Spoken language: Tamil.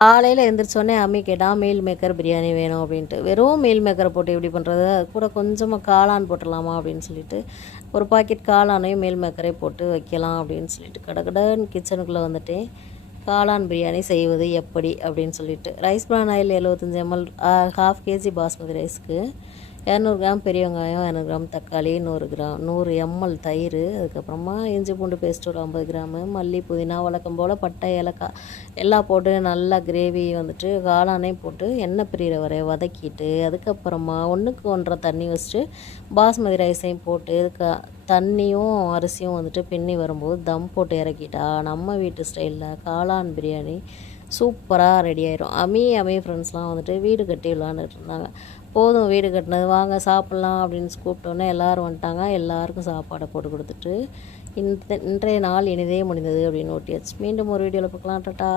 காலையில் எழுந்திரிச்சோடனே அம்மி கேட்டால் மீல் மேக்கர் பிரியாணி வேணும் அப்படின்ட்டு. வெறும் மீல் மேக்கரை போட்டு எப்படி பண்ணுறது, அது கூட கொஞ்சமாக காளான் போட்டுடலாமா அப்படின்னு சொல்லிட்டு ஒரு பாக்கெட் காளானையும் மீல் மேக்கரே போட்டு வைக்கலாம் அப்படின்னு சொல்லிட்டு கடகடன்னு கிச்சனுக்குள்ளே வந்துட்டேன். காளான் பிரியாணி செய்வது எப்படி அப்படின்னு சொல்லிட்டு rice bran oil 75 ml, 1/2 kg basmati ரைஸ்க்கு 200 கிராம் பெரிய வெங்காயம், 200 கிராம் தக்காளி, 100 ml தயிர், அதுக்கப்புறமா இஞ்சி பூண்டு பேஸ்ட் ஒரு 50 கிராமு, மல்லி புதினா வழக்கம் போல் பட்டை ஏலக்காய் எல்லாம் போட்டு நல்லா கிரேவி வந்துட்டு காளானையும் போட்டு எண்ணெய் பிரிகிற வரை வதக்கிட்டு, அதுக்கப்புறமா 1க்கு 1.5 தண்ணி வச்சுட்டு பாஸ்மதி ரைஸையும் போட்டு தண்ணியும் அரிசியும் வந்துட்டு பின்னி வரும்போது தம் போட்டு இறக்கிட்டா நம்ம வீட்டு ஸ்டைலில் காளான் பிரியாணி சூப்பராக ரெடி ஆயிரும். அம்மி ஃப்ரெண்ட்ஸ்லாம் வந்துட்டு வீடு கட்டி விளாண்டுட்டு இருந்தாங்க. போதும் வீடு கட்டினது, வாங்க சாப்பிட்லாம் அப்படின்னு கூப்பிட்டோன்னே எல்லோரும் வந்துட்டாங்க. எல்லாருக்கும் சாப்பாடை போட்டு கொடுத்துட்டு இன்றைய நாள் இனிதே முடிந்தது அப்படின்னு ஓட்டியாச்சு. மீண்டும் ஒரு வீடியோவில் பார்க்கலாம். டாட்டா.